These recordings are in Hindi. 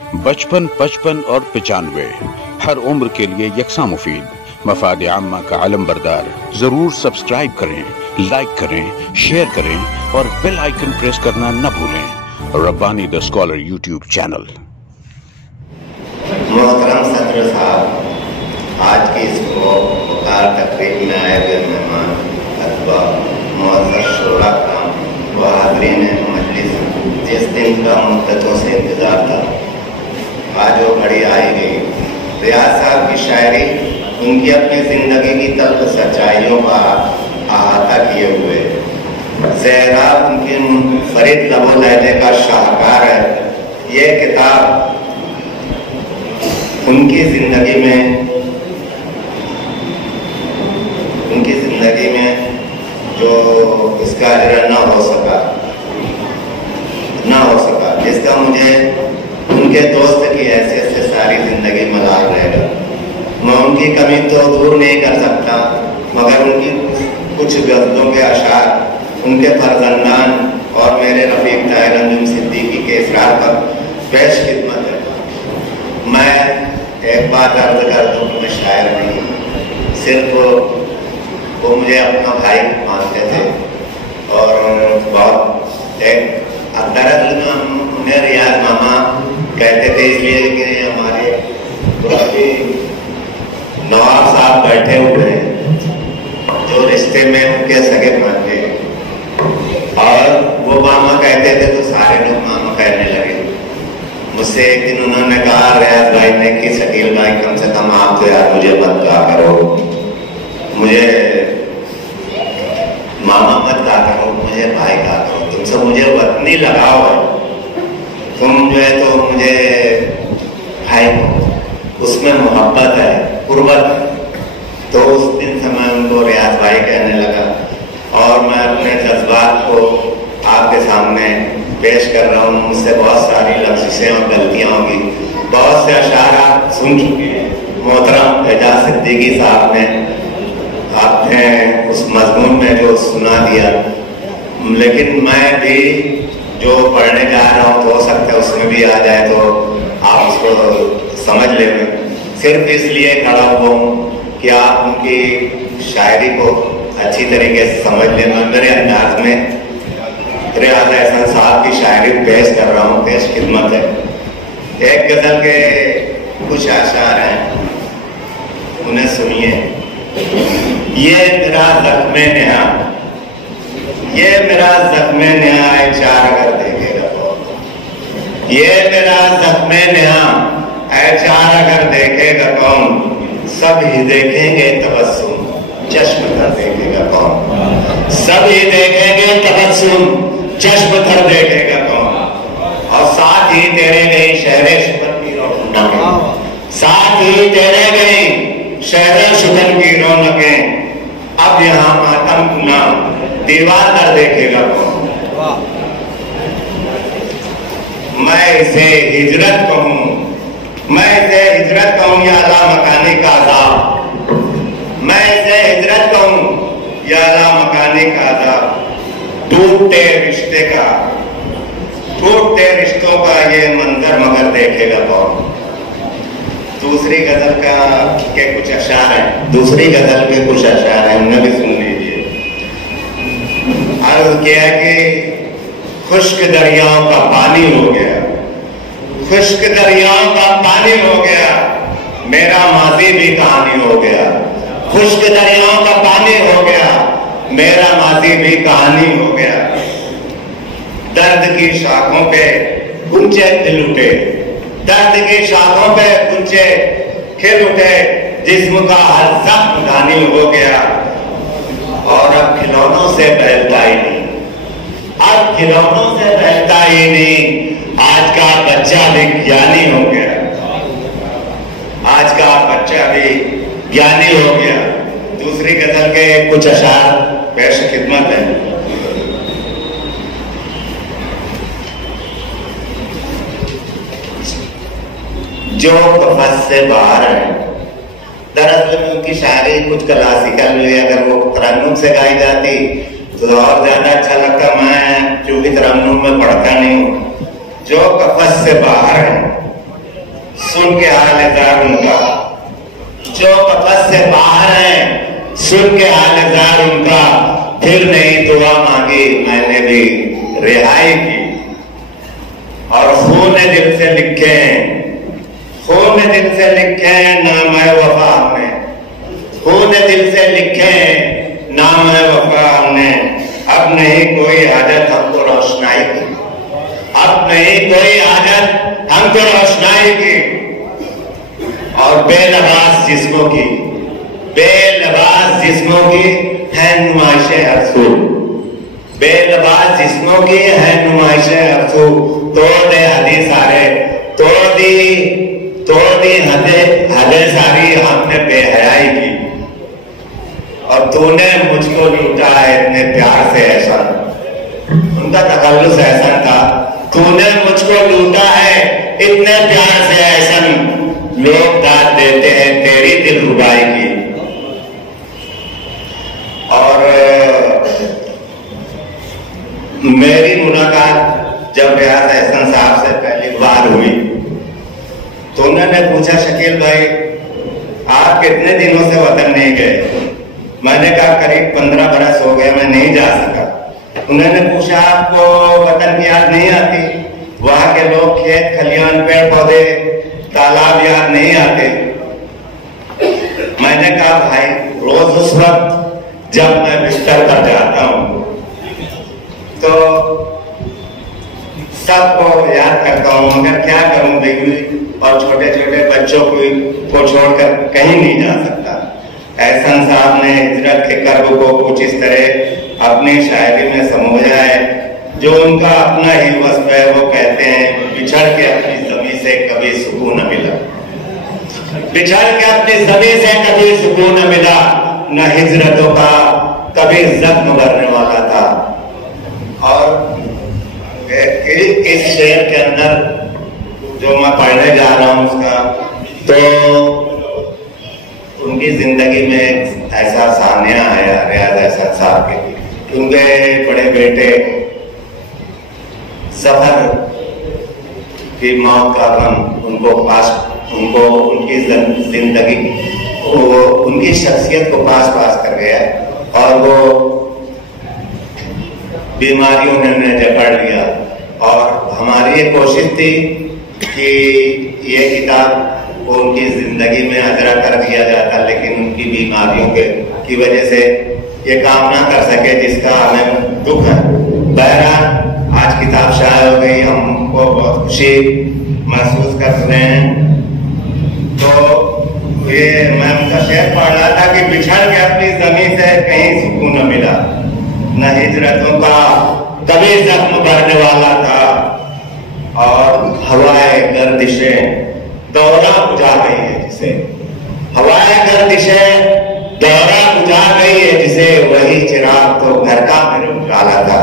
55, 55 और 95 हर उम्र के लिए यकसा मुफीद। मफाद आम्मा का आलम बरदार। जरूर सब्सक्राइब करें, लाइक करें, शेयर करें और बेल आइकन प्रेस करना न भूलें। Rabbani the scholar YouTube channel. मोहतरम सदर साहब, आज की इस वकार तकरीब में आए हुए मेहमान अथवा मुअज़्ज़ज़ शोरा व हाज़रीन मजलिस, जिस दिन का मुद्दतों से इंतज़ार था, आज वो घड़ी आई गई। रियाज साहब की शायरी उनकी अपनी जिंदगी की तल्ख़ सच्चाइयों का अहाता किए हुए, ज़हरा उनके फरीद लबो लहजे का शाहकार है। ये किताब उनकी जिंदगी में जो इसका अजर न हो सका, जिसका मुझे उनके दोस्त की हैसियत से सारी जिंदगी मलाल रहेगा। मैं उनकी कमी तो दूर नहीं कर सकता, मगर उनकी कुछ गज़लों के अशार उनके फर्जंदान और मेरे रफीक ताहिर अंजुम सिद्दीकी के इसरार पर पेश खिदमत है। मैं एक बात अर्ज कर दूं कि मैं शायर नहीं, सिर्फ वो मुझे अपना भाई मानते थे और बहुत एक दरअसल उन्हें रियाज मामा कहते थे, इसलिए कि हमारे पुराने नवाब साहब बैठे हुए हैं जो रिश्ते में उनके सगे मानते हैं, और वो मामा कहते थे तो सारे लोग मामा कहने लगे। मुझसे एक दिन उन्होंने कहा, रियाज भाई ने कि शकील भाई कम से कम आप तो यार मुझे मत कहा करो, मुझे मामा मत कहा करो, मुझे भाई कहा करो, तुमसे मुझे वतनी लगाव है, तुम जो है तो मुझे भाई को उसमें मोहब्बत है, कुर्बत। तो उस दिन से मैं उनको रियाज भाई कहने लगा और मैं अपने जज्बात को आपके सामने पेश कर रहा हूँ। मुझसे बहुत सारी लफ्ज़ें और गलतियाँ होंगी, बहुत से अशार आप सुन चुके हैं। मोहतरम एजाज सिद्दीकी साहब ने आपने उस मजमून में जो सुना दिया, लेकिन मैं भी जो पढ़ने जा रहा हूँ तो हो सकता है उसमें भी आ जाए, तो आप उसको समझ लेंगे। सिर्फ इसलिए खड़ा हुआ हूँ कि आप उनकी शायरी को अच्छी तरीके से समझ लें। मेरे अंदाज में रियाज एहसान साहब की शायरी पेश कर रहा हूँ, पेश खिदमत है। एक गजल के कुछ अशार हैं, उन्हें सुनिए। ये मेरा ज़ख्मे नेहा, ये मेरा ज़ख्मे नेहा है, चार अगर देखेगा कौन। ये मेरा ज़ख्मे नेहा है, चार अगर देखेगा कौन। सब ही देखेंगे तबस्सुम, चश्म तर देखेगा कौन। सब ही देखेंगे तबस्सुम, चश्म तर देखेगा कौन। और साथ ही तेरे गई शहरे शुकन की रौनकें, साथ ही तेरे गई शहरे शुकन की रौनकें। अब यहाँ मातम गुना दीवार तर देखेगा कौन। मैं इसे हिजरत कहूँ, मैं इसे हिजरत कहूँ या अला मकानी का अज़ाब। मैं इसे हिजरत कहूँ या अला मकानी का अज़ाब। टूटते रिश्ते का, टूटते रिश्तों का ये मंजर मगर देखेगा कौन। दूसरी गजल का के कुछ अशार हैं, दूसरी गजल के कुछ अशार हैं, उन्हें भी सुन लीजिए। अर्ज किया कि खुश्क दरियाओं का पानी हो गया, खुश्क दरियाओं का पानी हो गया, मेरा माजी भी कहानी हो गया। खुश्क दरियाओं का पानी हो गया, मेरा माजी भी कहानी हो गया। दर्द की शाखों पे गुंजे खिल उठे, दर्द की शाखों पे गुंजे खिल उठे, जिस्म का हर जख्म घानी हो गया। और अब खिलौनों से बहलता ही नहीं, अब खिलौनों से बहलता ही नहीं, आज का बच्चा भी ज्ञानी हो गया, आज का बच्चा भी ज्ञानी हो गया। दूसरी गजल के कुछ अशार पेश खिदमत है। जो कफस से बाहर है, दरअसल उनकी शायरी कुछ क्लासिकल में अगर वो तरन्नुम से गाई जाती तो और ज्यादा अच्छा लगता। मैं चूंकि तरन्नुम में पढ़ता नहीं हूँ। जो कफस से बाहर है, सुन के हाल जार उनका, जो कफस से बाहर है सुन के हाल जार उनका, फिर नहीं दुआ मांगी मैंने भी रिहाई की। और खून दिल से लिखे, खून दिल से लिखे नाम है वफा हमने, खून दिल से लिखे नाम है वफा हमने। अब नहीं कोई आदत हमको रोशनाई की, अब नहीं कोई आदत हमको रोशनाई की। और बेलबास जिस्मों की, बेलबास जिस्मों की है नुमाइशें अरसू, बेलबास जिस्मों की है नुमाइशें अरसू। तोड़ दे हदी सारे, तोड़ दी हदे सारी हमने बेहयाई की। और तूने मुझको लूटा है इतने प्यार से ऐसा, उनका तखल्लुस ऐसा था, तूने मुझको लूटा है इतने प्यार से ऐसा। लोग दाद देते हैं तेरी दिलरुबाई की। और मेरी मुलाकात जब रियाज एहसन साहब से पहली बार हुई तो उन्होंने पूछा शकील भाई आप कितने दिनों से वतन नहीं गए? मैंने कहा करीब 15 बरस हो गए मैं नहीं जा सका। उन्होंने पूछा आपको वतन की याद नहीं आती? वहां के लोग खेत खलियान पेड़ पौधे तालाब याद नहीं आते? मैंने कहा भाई रोज उस वक्त जब मैं बिस्तर पर जाता हूं तो सबको याद करता हूं, मगर क्या करूं बीवी और छोटे छोटे बच्चों को छोड़कर कहीं नहीं जा सकता। एहसन साहब ने हिजरत के कर्ब को कुछ इस तरह अपनी शायरी में समझा है, जो उनका अपना ही वस्फ है। वो कहते हैं बिछड़ के अपनी जमी से कभी सुकून न मिला, बिछड़ के अपनी जमी से कभी सुकून न मिला, न हिजरतों का कभी जख्म भरने वाला था। और इस शेर के अंदर जो मैं पढ़ने जा रहा हूं उसका, तो उनकी जिंदगी में ऐसा सानिया आया रियाज एहसन साहब के, उनके बड़े बेटे सफर की मौत का गम उनको उनकी जिंदगी उनकी शख्सियत को पास कर गया और वो बीमारियों ने उन्हें जकड़ लिया। और हमारी ये कोशिश थी कि ये किताब को उनकी जिंदगी में अजरा कर दिया जाता, लेकिन उनकी बीमारियों की वजह से ये काम ना कर सके, जिसका हमें दुख है। बहरहाल आज किताब शाये हो गई, हमको बहुत खुशी महसूस कर रहे हैं। तो ये मैं उनका शेर पढ़ रहा था कि बिछड़ के अपनी जमीन से कहीं सुकून न मिला, न हिजरतों का कभी जख्म भरने वाला था। और हवाएं गर्दिशें दौरा बुझा गई है जिसे, हवाएं गर्दिशें दौरा बुझा गई है जिसे, वही चिराग तो घर का मेरे उजाला था,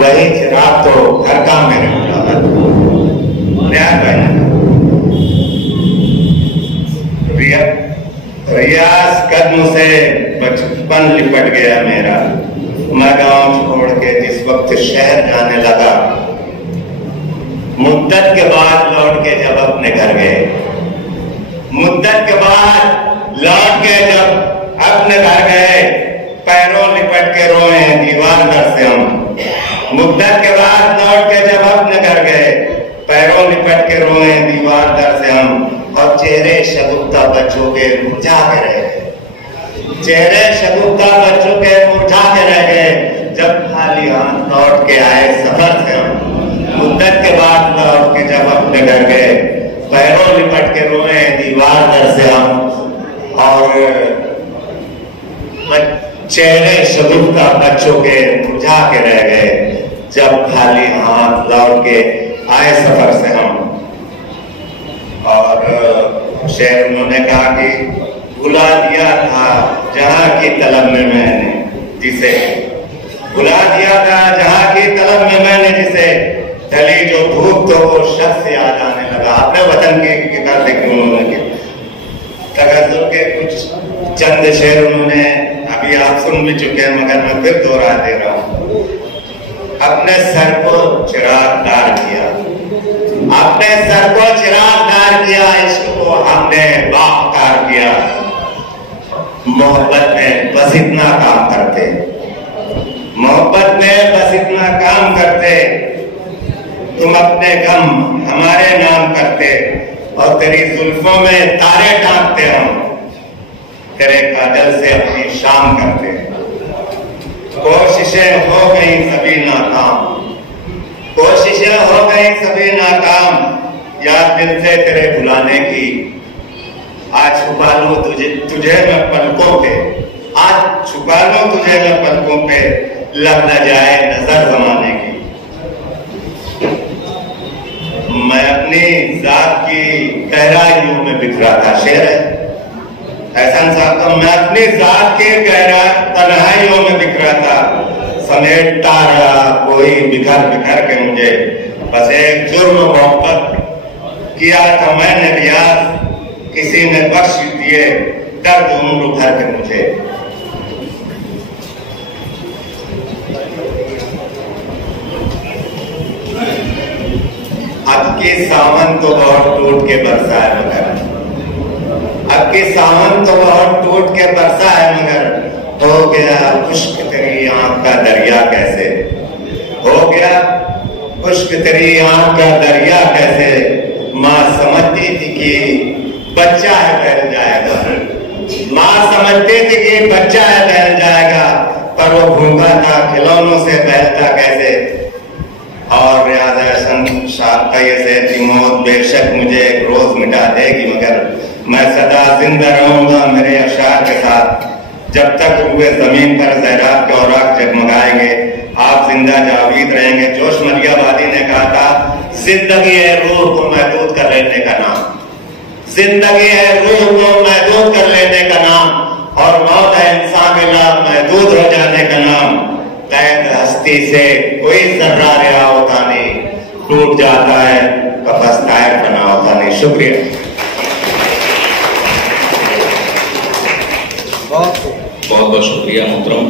वही चिराग तो घर का मेरे उजाला था। रियाज कदम से बचपन लिपट गया मेरा, मैं गांव छोड़ के जिस वक्त शहर जाने लगा, मुद्दत के बाद लौट के जब अपने घर गए, मुद्दत के बाद लौट के जब अपने घर गए, पैरों लिपट के रोए दीवार दर से हम। मुद्दत के बाद लौट के जब अपने घर गए, पैरों लिपट के रोए दीवार दर से हम। और चेहरे शगुफ्ता बच्चों के मुरझा के रह गए, चेहरे शगुफ्ता बच्चों के मुरझा के रह गए, जब खाली हाथ लौट के आए सफर से हम। मुद्दत के बाद लौट के जब अपने घर गए, पैरों लिपट के रोए दीवार दर से हम। और चेहरे शगुफ्ता बच्चों के मुरझा के रह गए, जब खाली हाथ लौट के आए सफर से हम। और शेर उन्होंने कहा कि भुला दिया था जहां की तलब में मैंने जिसे, भुला दिया था जहां की तलब में मैंने जिसे, ढली जो धूप तो वो शख्स याद आने लगा। अपने वतन की किताब देखी उन्होंने, तगज़्ज़ुल के कुछ चंद शेर उन्होंने अभी आप सुन भी चुके हैं, मगर मैं फिर दोहरा दे रहा हूं। अपने सर को चिरागदार किया, अपने सर को चिरागदार किया, इस आपने बावकार किया। मोहब्बत में बस इतना काम करते, मोहब्बत में बस इतना काम करते, तुम अपने गम हमारे नाम करते और तेरी जुल्फों में तारे टांगते हम, तेरे काजल से अपनी शाम करते। कोशिशें हो गई सभी नाकाम, कोशिशें हो गई सभी नाकाम, याद दिल से तेरे बुलाने की। आज छुपा लूं तुझे मैं पलकों पे, आज छुपा लूं तुझे मैं पलकों पे, लग न जाए नजर जमाने की। मैं अपनी जात की गहराइयों में बिखरा था, शेर है एहसान साहब का। मैं अपनी जात के तन्हाइयों में बिखरा था, समेटता रहा कोई बिखर बिखर के मुझे। बस एक जुर्म मोहब्बत किया था मैंने रियाज, किसी ने बख्श दिए दर्द उम्र भर के मुझे। अब के सावन तो बहुत टूट के बरसा है मगर, अब के सावन तो बहुत टूट के बरसा है मगर, हो गया खुश्क तेरी आंख का दरिया कैसे, हो गया खुश्क तेरी आंख का दरिया कैसे। माँ समझती थी कि बच्चा है बहल जाएगा, माँ समझती थी कि बच्चा है बहल जाएगा, पर वो भूखा था खिलौनों से बहलता कैसे। और रियाज एहसान साहब का ये सेहती मौत बेशक मुझे एक रोज मिटा देगी, मगर मैं सदा जिंदा रहूंगा मेरे अशार के साथ। जब तक हुए जमीन पर ज़हराब के औराक जगमगाएंगे, आप जिंदा जावीद रहेंगे। जोश मलियाबादी ने कहा था, जिंदगी है रूह को महदूद कर लेने का नाम, जिंदगी है रूह को महदूद कर लेने का नाम, और मौत है इंसान के नाम महदूद हो जाने का नाम। कैद हस्ती से कोई जर्रा रिहा होता नहीं, टूट जाता है कफस तायर बना होता नहीं। शुक्रिया। बहुत बहुत शुक्रिया मोहतरम।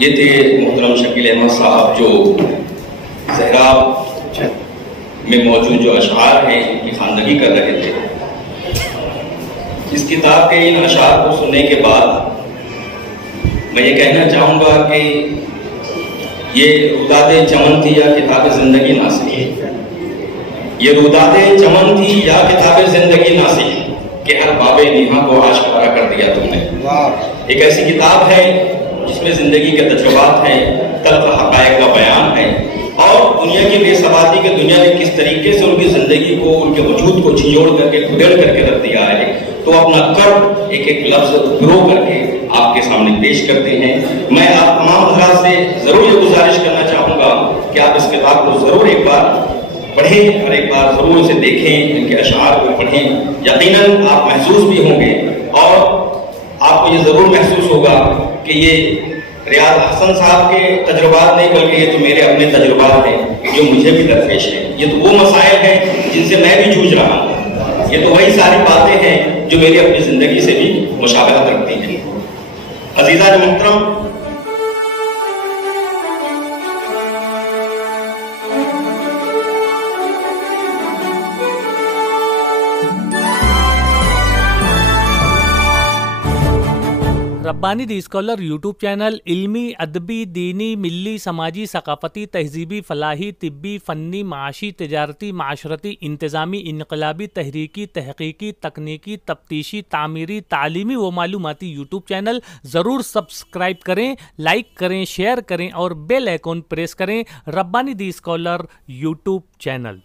ये थे मोहतरम शकील अहमद साहब जो ज़हराब में मौजूद जो अशआर हैं इनकी खानदगी कर रहे थे। इस किताब के इन अशआर को सुनने के बाद मैं ये कहना चाहूँगा कि ये रुदादे चमन थी या किताब जिंदगी नासी, ये रुदादे चमन थी या किताब जिंदगी नासी कि हर बाबे नीहा को आश्कारा कर दिया तुमने। एक ऐसी किताब है जिसमें जिंदगी के तजुर्बात हैं, तल्ख हक़ाइक़ का बयान है और दुनिया की बेसवादी के दुनिया ने किस तरीके से उनकी जिंदगी को, उनके वजूद को छिजोड़ करके खुदेड़ करके रख दिया है। तो अपना कर्ब एक एक लफ्ज ग्रो करके आपके सामने पेश करते हैं। मैं आप तमाम हज़रात से जरूर ये गुजारिश करना चाहूँगा कि आप इस किताब को जरूर एक बार पढ़ें और एक बार जरूर इसे देखें, इनके अशआर को पढ़ें। यकीनन आप महसूस भी होंगे और आपको ये जरूर महसूस होगा कि ये रियाज हसन साहब के तजुर्बात नहीं बल्कि ये तो मेरे अपने तजुर्बात हैं जो मुझे भी दरपेश है। ये तो वो मसाइल हैं जिनसे मैं भी जूझ रहा हूँ, ये तो वही सारी बातें हैं जो मेरी अपनी जिंदगी से भी मुशाबहत रखती हैं। अजीज़ान मोहतरम, रब्बानी दी स्कॉलर यूट्यूब चैनल इल्मी, अदबी, दीनी, मिली, समाजी, सकाफती, तहजीबी, फलाही, तिब्बी, फ़न्नी, माशी, तिजारती, माशरती, इंतज़ामी, इनकलाबी, तहरीकी, तहकीकी, तकनीकी, तफ्तीशी, तामीरी, तालीमी व मालूमाती यूट्यूब चैनल ज़रूर सब्सक्राइब करें, लाइक करें, शेयर करें और बेल आइकॉन प्रेस करें। रब्बानी दी स्कॉलर यूट्यूब चैनल।